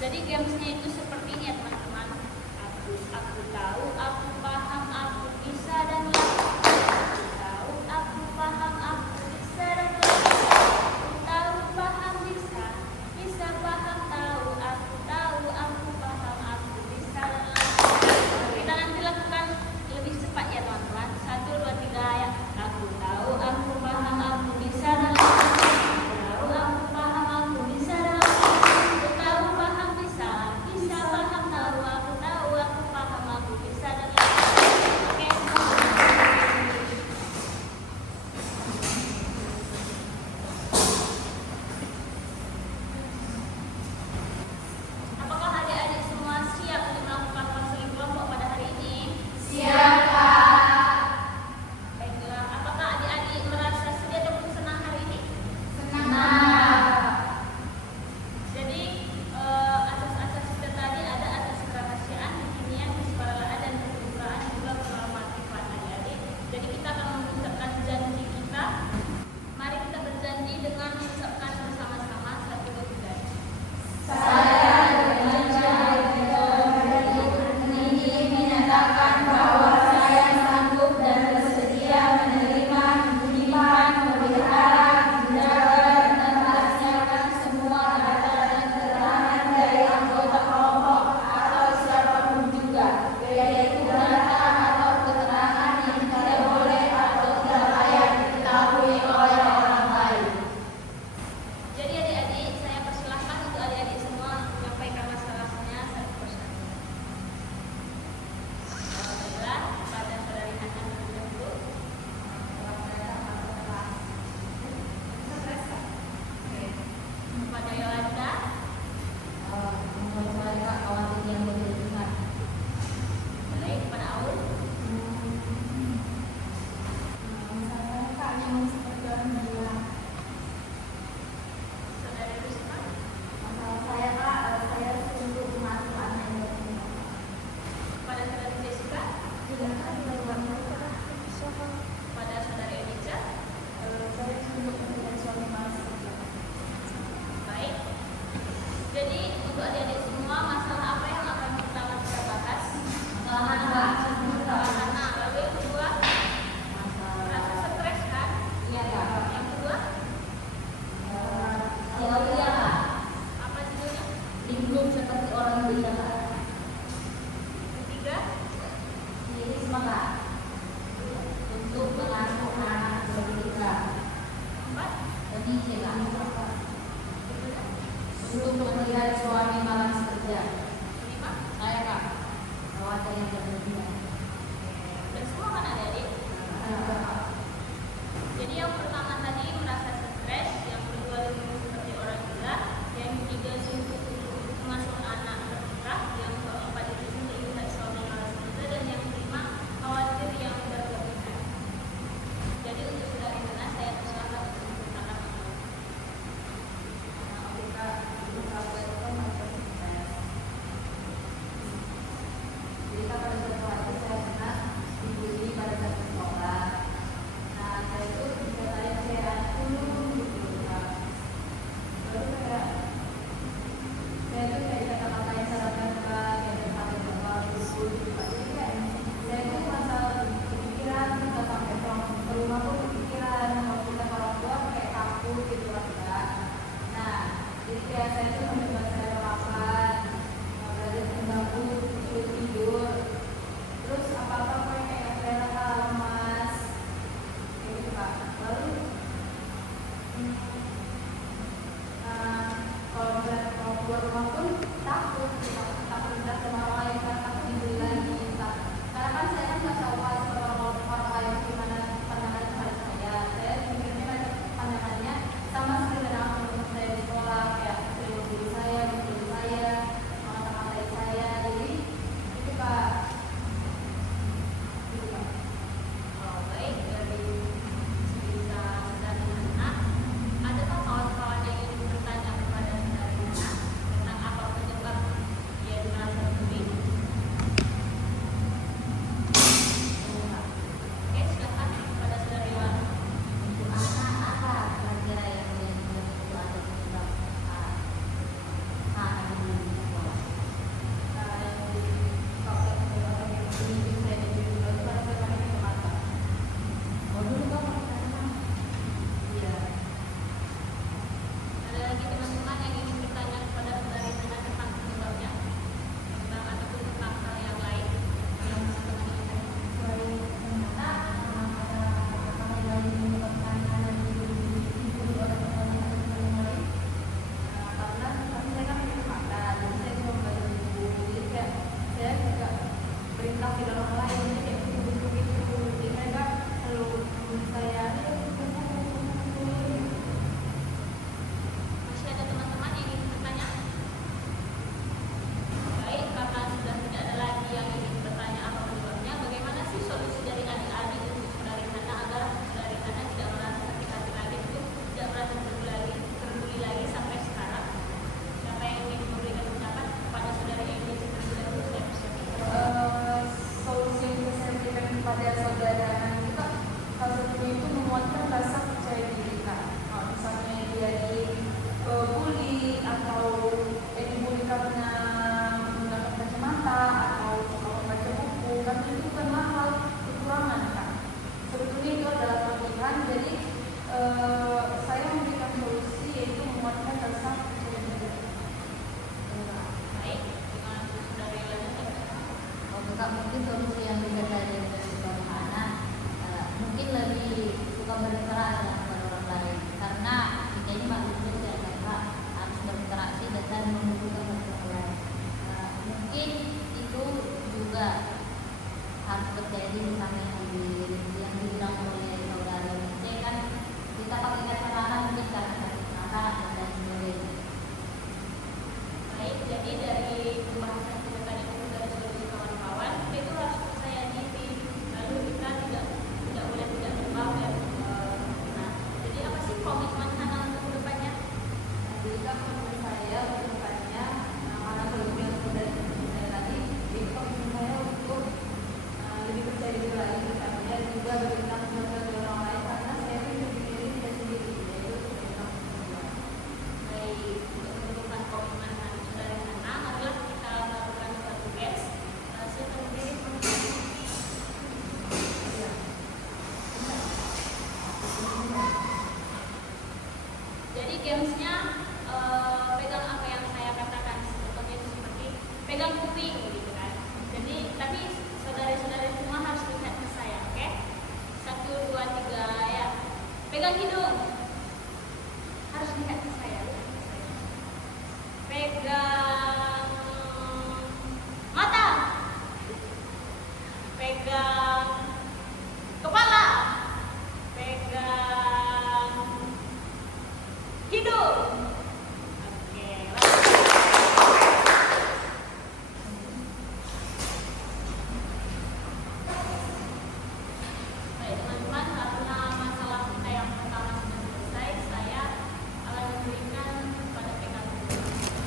Jadi gamesnya itu seperti ini ya teman-teman. Aku tahu, aku paham, aku bisa dan laku. Aku tahu, aku paham, aku bisa dan laku. Aku tahu, paham, bisa, bisa paham, tahu. Aku tahu, aku paham, aku bisa dan laku. Kita nanti lakukan lebih cepat ya teman-teman. 1, 2, 3 ya. Aku tahu, aku paham, aku bisa dan laku. Aku tahu, aku paham, aku bisa dan laku. Aku tahu, paham, bisa, bisa paham, tahu. Aku tahu, aku paham, aku bisa dan laku. Oke, apakah adik-adik semua siap untuk melakukan konseling kelompok pada hari ini? Siap, Kak. Baiklah, apakah adik-adik merasa sedia ataupun senang hari ini? Senang. Jadi asas-asas kita tadi ada asas kerahasiaan, kekinian, kesukaraan dan keterbukaan juga kenormatifan adik-adik. Jadi kita akan mengucapkan janji kita. Mari kita berjanji dengan mengucapkan bersama-sama 1, 2, 3. Saya dengan janji hari ini menyatakan bahwa saya sanggup dan bersedia menerima, menyimpan, memelihara, menjaga, dan melaksanakan semua data dan keterangan dari anggota kelompok atau siapapun juga, yaitu data atau keterangan yang tidak boleh atau tidak layak diketahui oleh orang lain. Jadi adik-adik, saya persilahkan untuk adik-adik semua menyampaikan masalahnya satu persatu. Alhamdulillah, pada saudari Hana terlebih dahulu. Kepada Yolanda, baik, kepada Aul, saudari Rusma, kepada saudari Jessica, kepada saudari Eliza. Baik. Jadi untuk adik-adik semua, masalah apa yang akan pertama kita bahas? Masalah anak. Lalu yang kedua, rasa stres kan? Yang kedua, apa judulnya? Lingkup seperti orang biasa, Ketiga, jadi semangat untuk mengasuh anak berbicara, empat, pemikiran, kedua, untuk melihat suami malas kerja. lima, Saya Kak, khawatir yang berlebihan. dan semua kan adik-adik. Jadi yang pertama tadi merasa stres, yang kedua lingkup seperti orang gila, yang ketiga suntuk untuk mengasuh anak berbicara, yang keempat itu suntuk melihat suami malas kerja, dan yang kelima khawatir yang berlebihan. Jadi untuk saudari Hana, saya persilahkan untuk menggunakan Jadi pada suatu hari saya pernah ibu ini pada saat sekolah. Nah, saya itu dikatain saya dulu gitu Kak. Lalu saya itu kayak kata-kata yang salah kata, kayak kata bapak, ibu gitu Kak. Jadi kayak saya itu masalah pikiran, kita sampai ke rumah pun kepikiran, kalau kita ke orang tua kayak takut gitu lah Kak. Nah, jadi kayak saya itu sampai buat saya lapar, belajar bangun, tidur, terus apa-apa kayak rela lemas, kayak gitu Kak. Lalu kalau keluar rumah pun takut tidak sama orang lain, karena takut dibeli lagi. Karena kan saya kan nggak tahu pas orang lain gimana pandangan terhadap saya mikirnya kan pandangannya sama seperti dengan teman saya di sekolah, kayak serius Jadi kan menurut saya kedepannya, karena kelebihan dari saya tadi, jadi komitmen saya untuk lebih percaya diri lagi kedepannya dan juga berikan kepada orang lain karena saya hidup diri tidak sendiri, yaitu tentang semua. Baik, untuk menentukan komitmen dari mana, marilah kita lakukan suatu games. Saya terdiri jadi gamesnya pegang apa yang saya katakan, contohnya itu seperti pegang kuping gitu kan. Jadi tapi saudara-saudara semua harus lihat ke saya, oke? 1, 2, 3 ya. Pegang hidung, harus lihat ke saya. Pegang mata, pegang kepala, pegang hidung. Oke, baik teman-teman, karena masalah kita yang pertama sudah selesai, saya akan memberikan kepada pegang.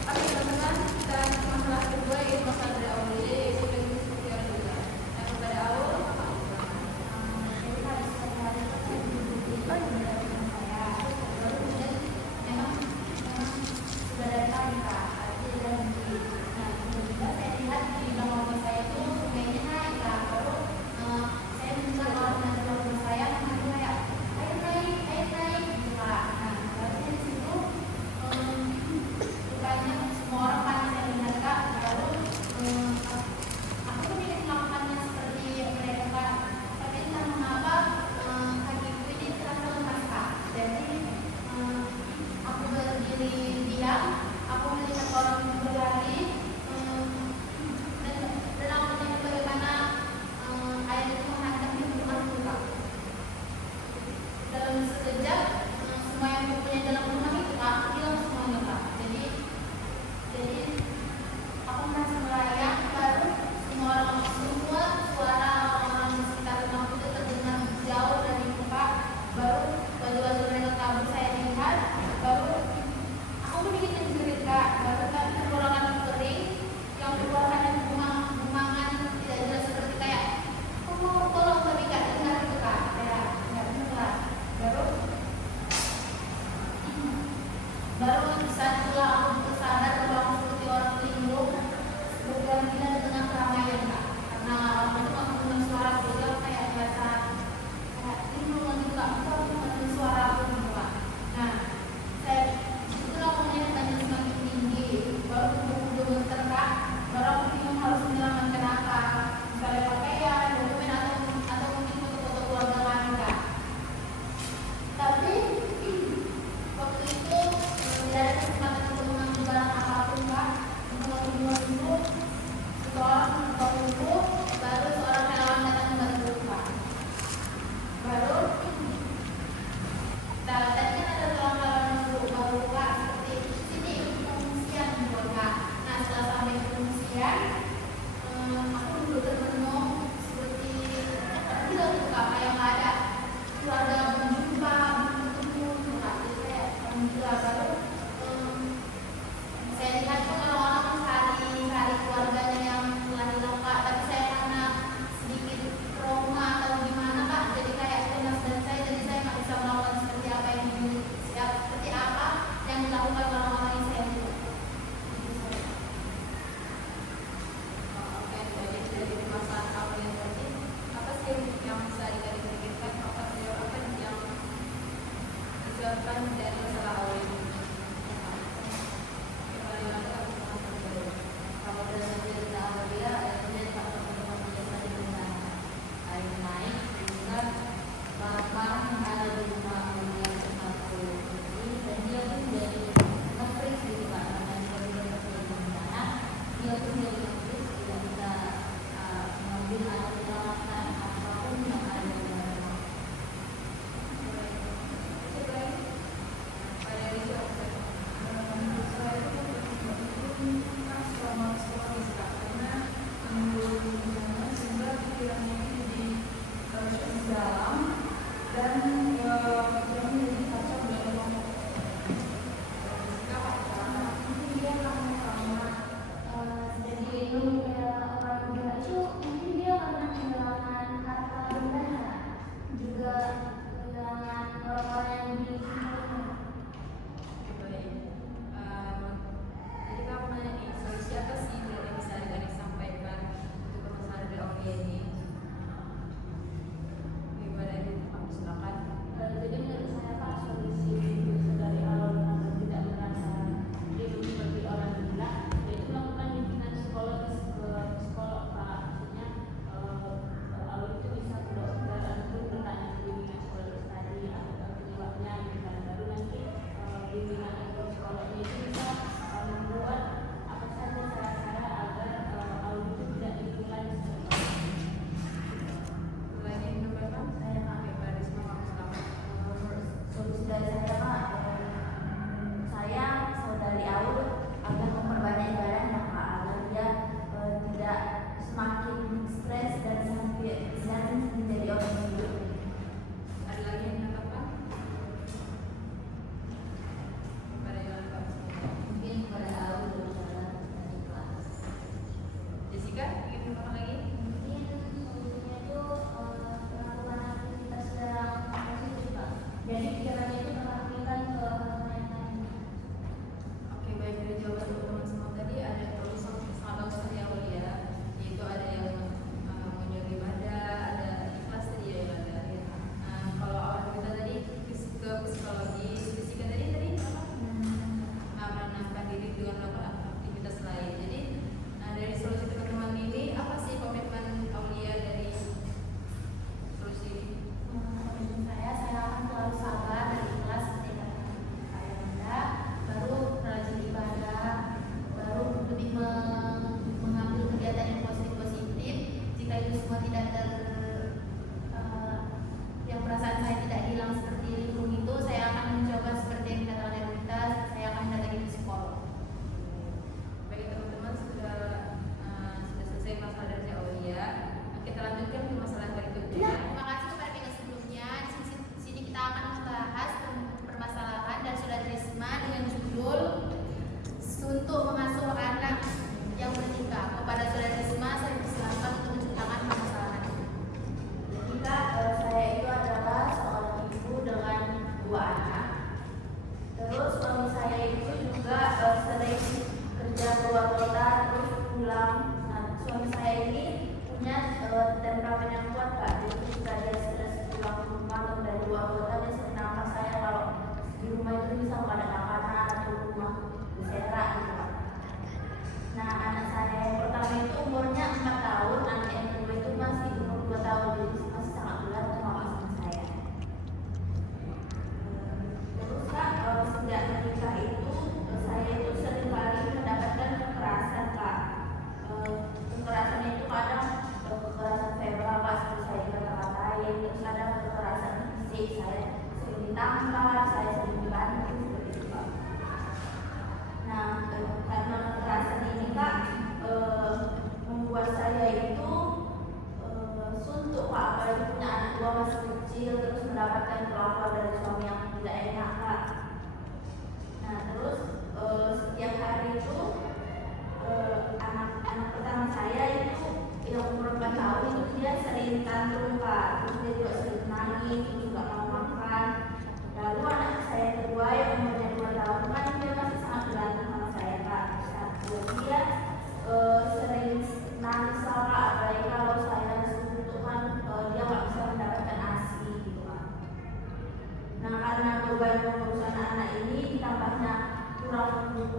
Oke teman-teman, kita lanjut masalah kedua yaitu masalah dari awal yaitu bentuk seperti yang juga. Nah kepada awal, jadi harus sekali saya duduk dengan saya. Lalu kemudian memang sudah dari tadi kak, artinya sudah di. Nah kemudian juga saya lihat di belakang rumah saya itu sungainya naik kak. Lalu saya minta orang yang di belakang rumah saya memanggil saya, ayo naik, gitu kak. Nah lalu di situ rupanya semua orang panik saya lihat kak. Lalu aku tuh ingin melakukannya seperti mereka kak, tapi entah mengapa kakiku ini terasa lemas kak. Jadi aku berdiri diam, aku melihat orang berlari dan aku melihat bagaimana air itu menghantam hidung aku kak. Dalam sekejap semua yang aku punya dalam rumah itu kak hilang semuanya kak. Jadi aku merasa melayang, baru semua suara orang di sekitar rumahku itu terdengar jauh dari muka. Baru baju-baju mereka kabur saya lihat, baru aku bikin jerit kak. Baru kan keluaran kering yang dikeluarkan bumangan tidak jelas seperti kayak aku mau tolong tapi gak dengar itu kak. Ya nggak dengar. Baru saat itulah aku tersadar bahwa aku seperti orang linglung bergantian dengan keramaian kak. Karena orang itu aku dengar suara juga kayak biasa kayak linglungan juga. Aku dengar suara aku juga. Nah, saya itulah aku melihat banyak semakin tinggi. Baru udah gemeter kak. Baru aku bingung harus menyelamatkan apa. Misalnya pakaian, dokumen atau mungkin foto-foto keluarga kami kak. Tapi waktu itu tidak ada kesempatan untuk mengambil barang apapun kak. Untuk kedua itu seorang membantu, baru seorang relawan datang membantu kak. Baru tadi kan ada seorang relawan baru kak seperti sini pengungsian buat kak. Nah setelah sampai ke pengungsian, aku dulu termenung seperti tidak tuh kak kayak nggak ada keluarga berjumpa bertemu kak. Jadi kayak alhamdulillah. Baru saya lihat tuh orang-orang cari keluarganya yang telah hilang kak. Tapi saya karena sedikit trauma atau gimana kak, jadi kayak lemas dan jadi saya nggak bisa melakukan seperti apa yang dilakukan orang-orang yang saya lihat. Oke, jadi dari masalah awal yang tadi, apa sih yang bisa dikatakan apa yang dijawabkan dari masalah awal ini? Kalau dalam cerita apabila kemudian faktor penyebab biasa dengan air naik sehingga barang-barang yang ada di rumah kemudian satu ini dan dia pun jadi nge-freeze gitu kan, karena dia tidak terjadi di mana dia pun jadi nge-freeze, tidak bisa mengambil atau menyelamatkan apapun yang ada di dalam rumah. Pada itu dan yang menjadi kacau dalam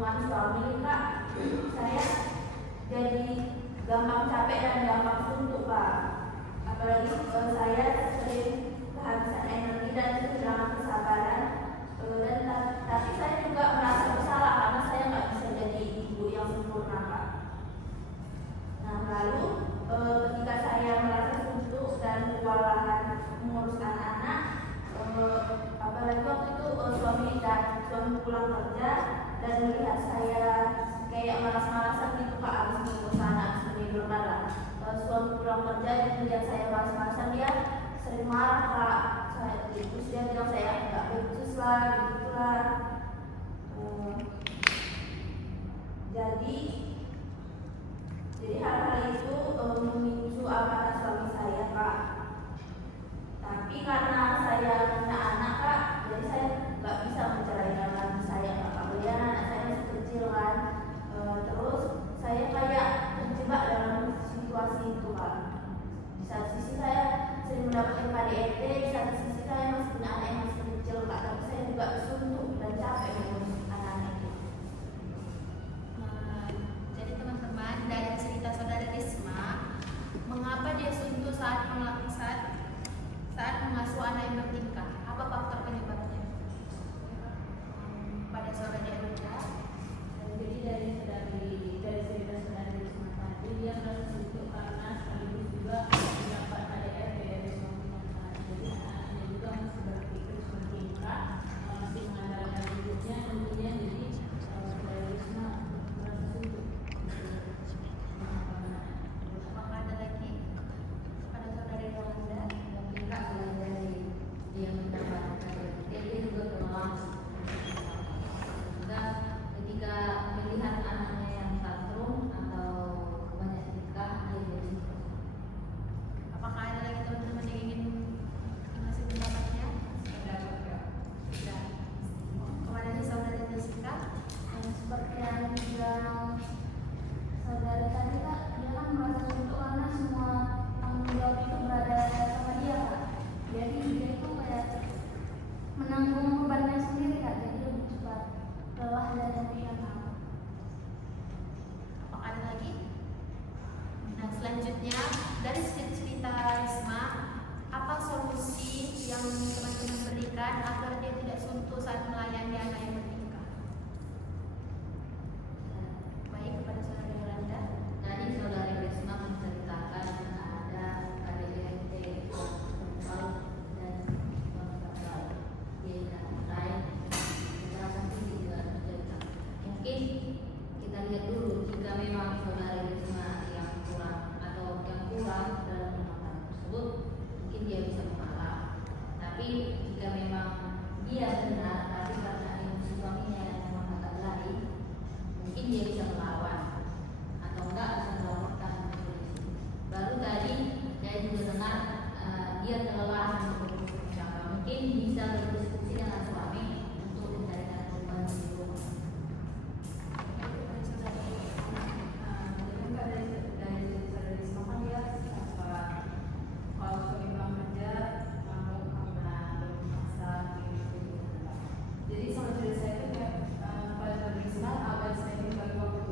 hubungan suami Kak, saya jadi gampang capek dan gampang suntuk Kak. Apalagi saya sering kehabisan energi dan kehilangan kesabaran. Tapi saya juga merasa bersalah karena saya nggak bisa jadi ibu yang sempurna Kak. Nah lalu ketika saya merasa suntuk dan kewalahan mengurus anak-anak, apalagi waktu itu suami pulang kerja dan melihat saya kayak malas-malasan gitu Kak, habis mengurus anak, tidur malam. Suami pulang kerja dan melihat saya malas-malasan, dia sering marah Kak. Terus dia bilang saya nggak becus lah, begitulah. Jadi hal-hal itu memicu amarah suami saya Kak. Tapi karena saya punya anak Kak, jadi saya nggak bisa menceraikan anak saya Kak. Kemudian anak saya masih kecil kan. Terus saya kayak terjebak dalam situasi itu Kak. Di satu sisi saya sering mendapatkan KDRT, di satu sisi saya masih punya anak yang masih kecil Kak. Tapi saya juga suntuk dan capek mengurus anak-anak itu. Jadi teman-teman, dari cerita saudara Risma, mengapa dia suntuk saat mengasuh anak yang bertingkah? Apa faktor penyebabnya? Pada saudara Erika. Jadi dari cerita saudara Risma tadi, dia merasa suntuk karena sekaligus juga mendapat KDRT dari suaminya. Jadi anak-anaknya juga masih berpikir bertingkah, masih mengandalkan hidupnya, tentunya jadi saudara Risma merasa suntuk. Apakah ada lagi pada saudara Yolanda? Mungkin Kak selain dari dia mendapatkan KDRT, dia juga kelelahan. Ketika melihat anaknya yang tantrum atau banyak tingkah, dia jadi stres. Apakah ada lagi teman-teman yang ingin mengasih pendapatnya? Sudah. Kepada saudara Jessica. Seperti yang dibilang saudara tadi Kak, dia kan merasa suntuk karena semua tanggung jawab itu berada sama dia Kak. Jadi dia itu kayak menanggung bebannya sendiri Kak, jadi lebih cepat lelah dan yang Apakah ada lagi? Nah, selanjutnya dari cerita Risma, apa solusi yang teman-teman berikan agar dia tidak suntuk saat melayani anak yang bertingkah? Baik, kepada saudara Yolanda. Tadi saudara Risma menceritakan ada KDRT, seksual dan non-verbal. Dia tidak lain, kekerasan fisik juga terjadi. Mungkin kita lihat dulu jika memang saudara Risma yang kurang dalam rumah tangga tersebut, mungkin dia bisa mengalah. Tapi jika memang dia benar, tapi karena emosi suaminya yang memang agak lain, mungkin dia bisa melawan atau enggak bisa melaporkan ke polisi. Baru tadi saya juga dengar dia kelelahan untuk berusaha. Mungkin bisa berdiskusi dengan suami untuk mencarikan perubahan di rumah. Kalau suami pulang kerja, lalu karena berpuasa, gitu. Jadi sama cerita saya itu kayak pada Risma, abang saya bagi waktu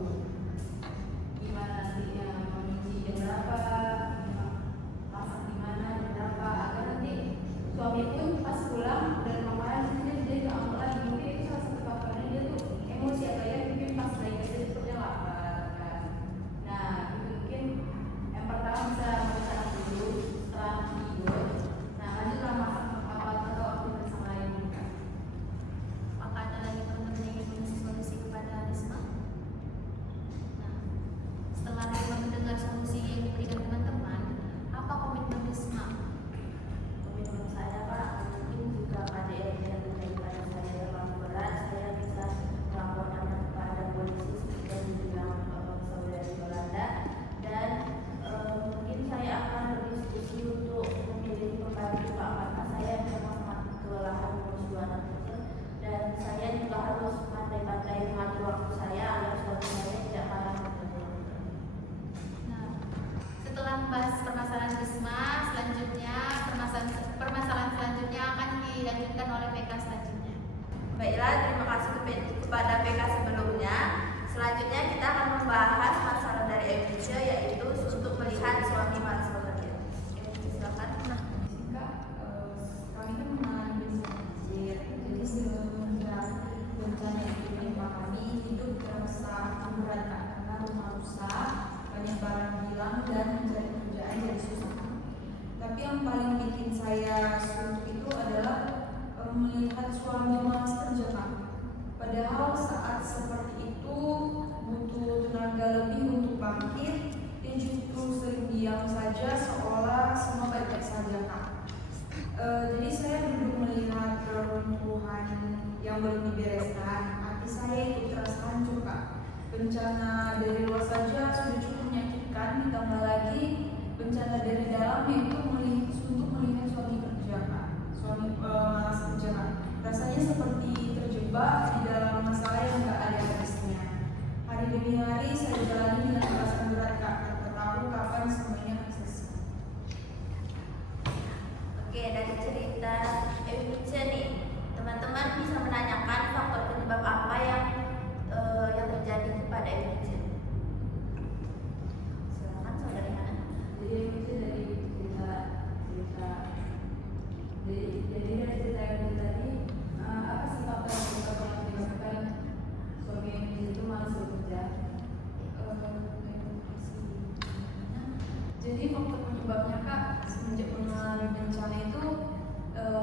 penyebabnya Kak, semenjak pengenalan bencana itu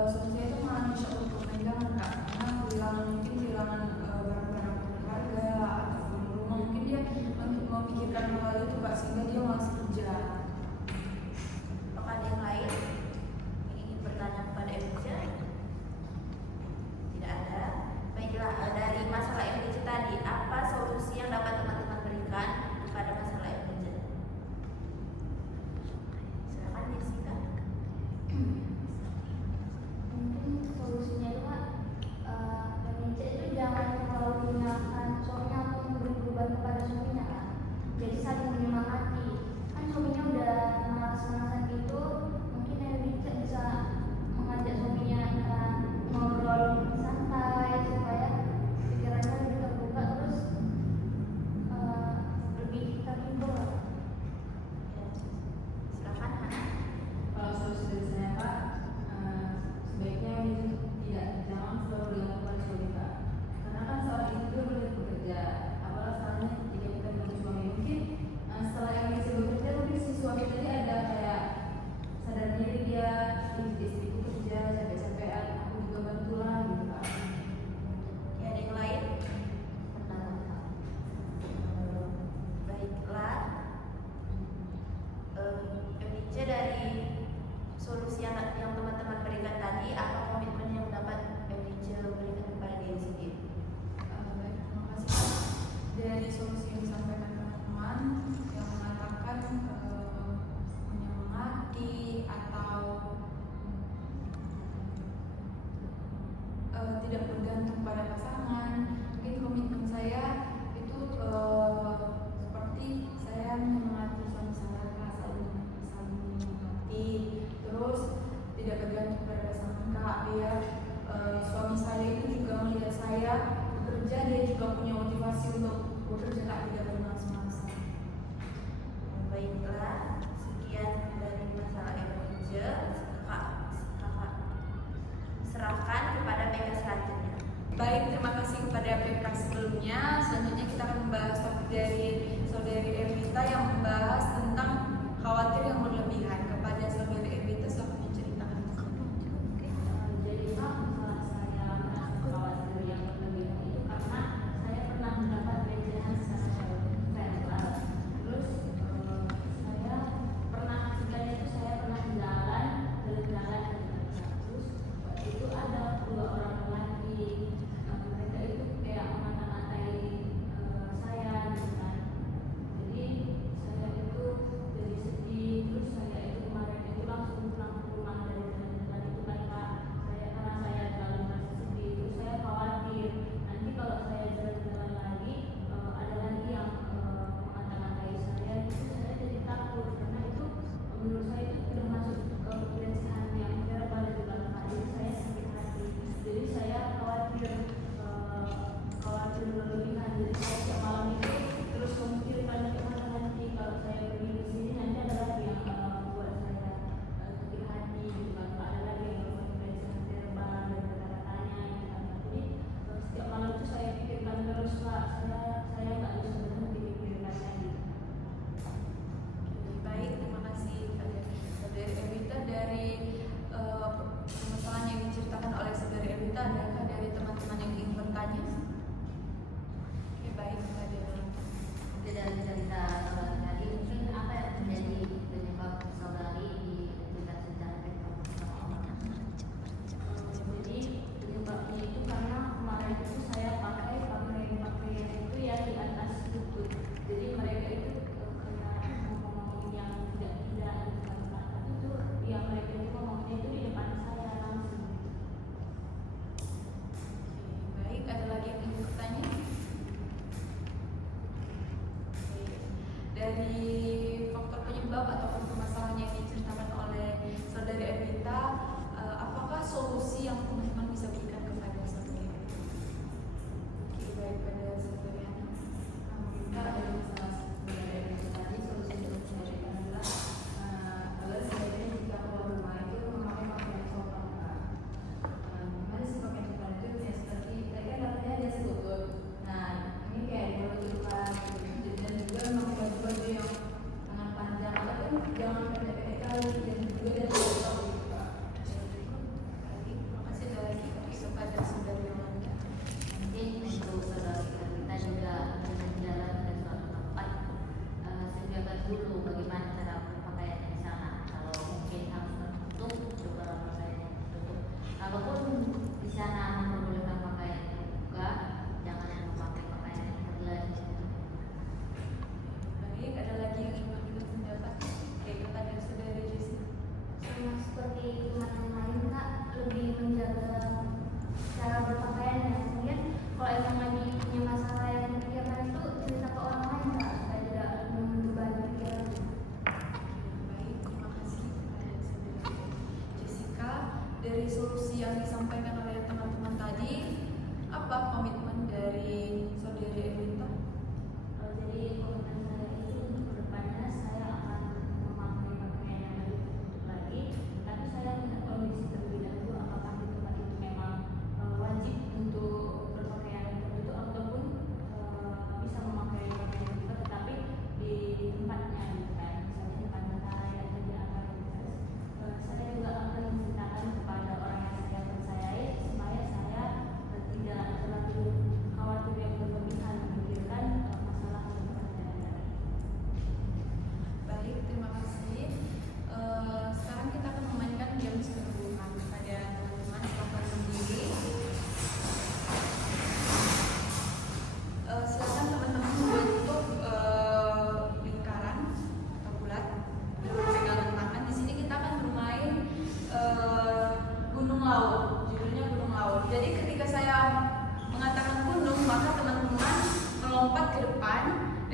suami saya itu mengalami shock berkepanjangan Kak, karena kehilangan barang-barang berharga ataupun rumah, mungkin dia memikirkan hal itu Kak, sehingga dia malas kerja. Apakah ada yang lain yang ingin bertanya kepada Emilia? Tidak ada. Baiklah, dari masalah Emilia tadi, apa solusi yang dapat teman-teman berikan kepada masalah Emilia? Silakan Jessica. Mungkin solusinya itu Kak, Emilia itu jangan terlalu menyalahkan suaminya atau memberi beban kepada suaminya Kak. Jadi saling menyemangati. Kan suaminya udah malas-malasan gitu, mungkin Emilia bisa mengajak suaminya ngobrol santai supaya pikirannya lebih terbuka, terus lebih terhibur. Silakan Hana. Kalau solusi dari saya Pak, sebaiknya jangan selalu bergantung pada suami Pak, karena kan seorang istri itu boleh bekerja, apalagi salahnya jika kita menjadi suami. Mungkin setelah yang bisa bekerja, mungkin si suami tadi ada kayak sadar diri dia, istriku kerja capek-capekan, aku juga bantulah gitu Pak. Ya, ada yang lain? Baiklah, Emilia, dari solusi yang teman-teman berikan tadi, apa komitmen yang dapat Emilia berikan kepada diri sendiri? Baik, terima kasih Pak. Dari solusi yang disampaikan teman-teman yang mengatakan menyemangati atau tidak bergantung pada pasangan, mungkin komitmen saya itu seperti saya menyemangati suami saya, saling menyemangati, terus tidak bergantung pada pasangan Kak, biar suami saya itu juga melihat saya bekerja, dia juga punya motivasi untuk bekerja Kak, tidak bermalas-malasan. Baiklah, sekian dari masalah Emilia. Kakak serahkan kepada PK selanjutnya. Baik, terima kasih kepada PK sebelumnya. Selanjutnya kita akan membahas topik dari saudari Evita yang membahas tentang khawatir yang berlebihan. Kepada saudari Evita, silakan menceritakan. Jadi Pak, masalah saya merasa khawatir yang berlebihan itu karena saya pernah mendapat pelecehan secara verbal. Terus saya pernah ceritanya itu saya pernah jalan terus waktu itu ada 2 orang lelaki, mereka itu kayak mengata-ngatai saya gitu kan. Jadi saya itu jadi sedih, terus saya itu kemarin itu langsung pulang ke rumah dari jalan-jalan itu kan Pak. Karena saya terlalu merasa sedih, terus saya khawatir nanti kalau saya jalan-jalan lagi ada lagi yang mengata-ngatai saya, itu saya jadi takut karena itu menurut saya itu sudah masuk ke pelecehan yang verbal juga Pak. Jadi saya sakit hati, jadi saya khawatir berlebihan. Jadi saya setiap malam itu terus memikirkan bagaimana nanti kalau saya pergi ke sini nanti ada lagi yang membuat saya sakit hati gitu kan Pak. Ada lagi yang melakukan pelecehan verbal dan kata-katanya gitu kan Pak. Jadi setiap malam itu saya pikirkan terus Pak, saya nggak bisa berhenti pikirkannya gitu. Baik, terima kasih kepada saudari Evita. Dari permasalahan yang diceritakan oleh saudari Evita, adakah dari teman-teman yang ingin bertanya? Oke, baik, kepada Oke, dari cerita saudari tadi, mungkin apa yang menjadi penyebab saudari diberikan secara verbal sama orang? Jadi penyebabnya itu karena kemarin itu saya pakai pakaian itu ya di atas lutut. Jadi mereka itu kayak ngomong yang tidak gitu kan Pak. Tapi itu yang mereka itu ngomongnya itu di depan saya langsung. baik, ada lagi yang ingin bertanya? Dari faktor penyebab ataupun permasalahan yang diceritakan oleh saudari Evita, apakah solusi yang teman-teman bisa berikan kepada saudari Evita? Oke, baik, pada saudari Hana. Kita ada masalah saudari Evita tadi, solusi untuk saudari adalah kalau sebaiknya jika keluar rumah itu memakai pakaian sopan Pak. Gimana sih pakaian sopan itu ya seperti tadi kan katanya dia selutut. Nah ini kayak dia lupa dan juga memakai baju yang tangan panjang ataupun jangan pendek-pendek kali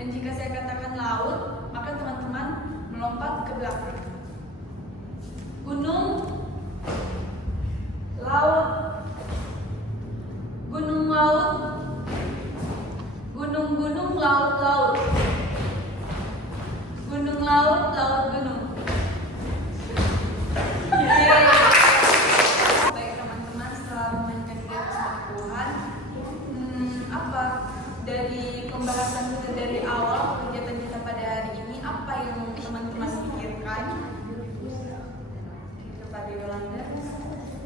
Dan jika saya katakan laut, maka teman-teman melompat ke belakang. Gunung, laut, gunung laut, gunung-gunung laut-laut, gunung laut, laut gunung. Baik teman-teman, setelah memainkan game Tuhan, apa dari pembahasan kita dari awal kegiatan kita pada hari ini, apa yang teman-teman pikirkan? Kepada Yolanda.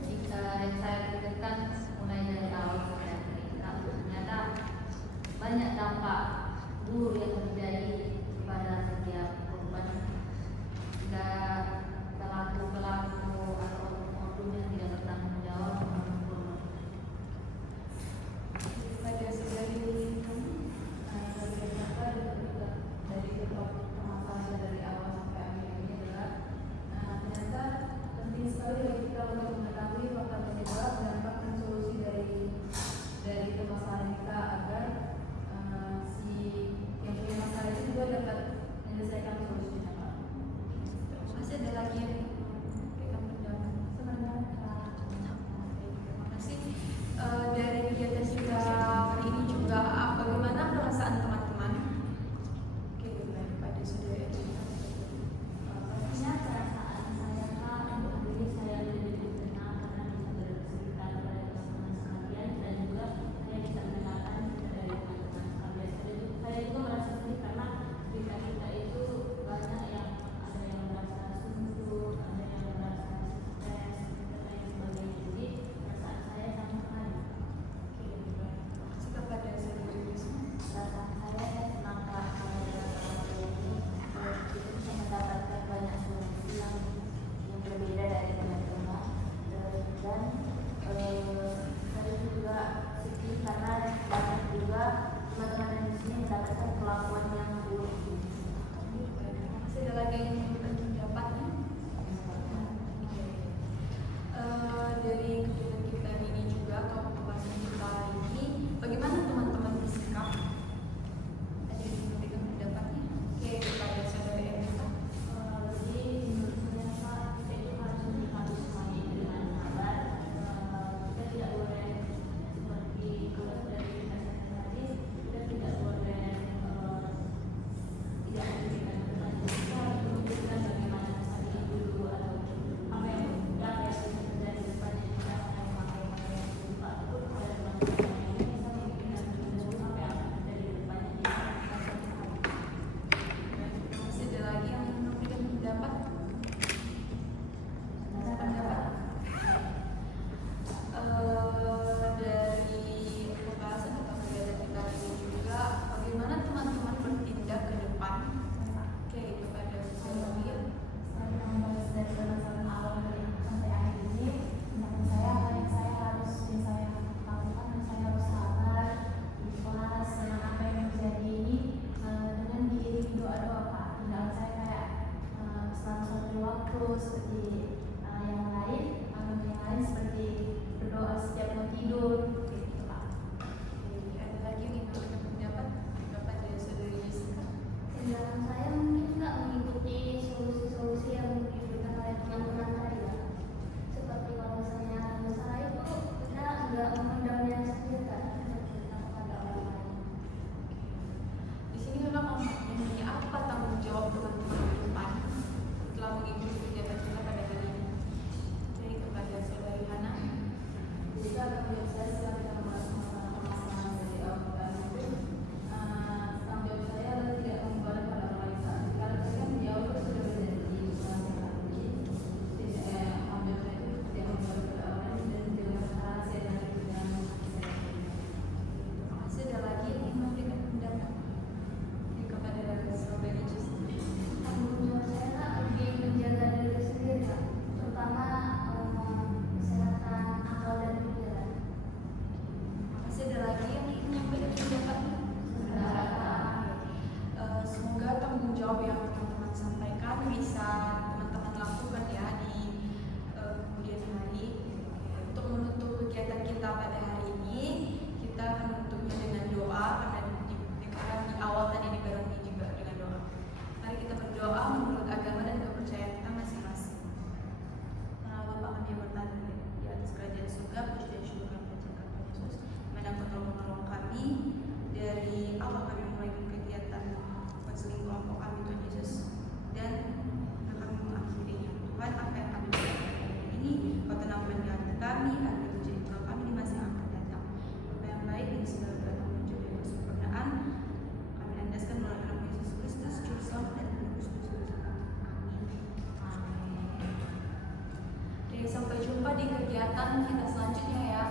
Jika yang saya pikirkan mulai dari awal sampai akhir, ternyata banyak dampak buruk yang terjadi pada setiap korban. Jika pelaku-pelaku atau oknum yang tidak bertanggung jawab mengumpul. Pada saudari kamu, dari permasalahan dari awal sampai akhir ini adalah ternyata penting sekali bagi kita untuk mengetahui faktor penyebab, dampak dan solusi dari permasalahan kita agar si yang punya masalah itu juga dapat menyelesaikan solusinya. masih ada lagi yang memberikan pendapat? Terima kasih. Dari kegiatan kita hari ini juga, bagaimana perasaan teman-teman? Oke, pada saudara Edwina. Pastinya perasaan saya Kak, untuk diri saya lebih tenang karena bisa bercerita kepada teman-teman sekalian dan juga saya bisa mendengarkan cerita dari teman-teman sekalian. Saya juga merasa sedih karena cerita kita itu banyak yang ada yang merasa suntuk, ada yang merasa stres, dan lain sebagainya. Jadi perasaan saya sama sekali. Masih kepada saudara Risma. Perasaan saya senang Kak kalau dalam waktu ini kita bisa mendapatkan banyak solusi yang berbeda dari teman-teman dan saya juga sedih karena banyak juga teman-teman di sini mendapatkan perlakuan yang buruk. Masih ada lagi yang memberikan pendapatnya? Dari kegiatan kita ini juga atau pembahasan kita ini, bagaimana teman-teman bersikap? Ada yang memberikan pendapatnya? Oke, kepada saudara Erika. Jadi menurut saya Pak, kita itu harus menyikapi semuanya dengan sabar. Kita tidak boleh seperti kalau dari kita tadi, kita tidak boleh tidak memberikan beban. Kita harus memberikan bagaimana tadi dulu atau apa yang bisa terjadi di depannya kita akan memakai yang berupa itu kepada teman-teman yang ini kita memberikan dulu apa yang akan terjadi di depannya kita Masih ada lagi yang memberikan pendapat? Pendapat? Dari pembahasan atau kegiatan kita ini juga, bagaimana teman-teman bertindak ke depan? Oke, kepada saudara Mia. Saya membahas dari permasalahan awal sampai akhir ini, menurut saya apa yang saya harus yang saya lakukan dan saya pengalaman di hati kami agar menjadi bekal kami di masa yang akan datang. Apa yang baik dan segala doa kami menjadi kesempurnaan kami landaskan melalui nama Yesus Kristus, Juru Selamat dan Penebus dosa-dosa kami. Amin. Oke, sampai jumpa di kegiatan kita selanjutnya ya.